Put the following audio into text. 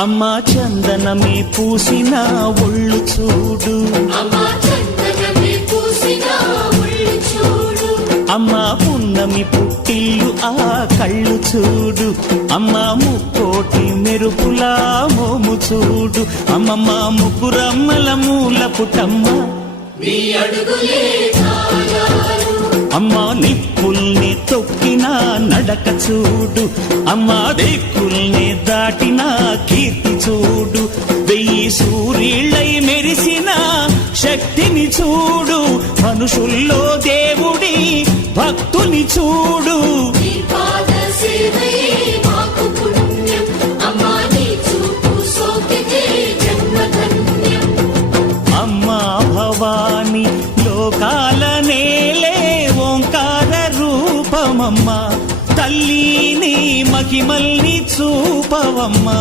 అమ్మా చందనమే పూసిన ఒళ్ళు చూడు, అమ్మా పున్నమి పుట్టిల్లు ఆ కళ్ళు చూడు, అమ్మా ముక్కోటి మెరుపులా మోము చూడు, అమ్మమ్మ ముగ్గురమ్మల మూల పుటమ్మ అమ్మా నిప్పుల్ని తొక్కిన నడక చూడు, అమ్మా దిక్కుల్ని దాటిన కీర్తి చూడు, 1000 సూర్యుళ్ళై మెరిసిన శక్తిని చూడు, మనుషుల్లో దేవుడి భక్తుని చూడు. అమ్మా భవాని లోకాల నేలే ఓంకార రూపమమ్మా, తల్లిని మహిమల్ని చూపవమ్మా.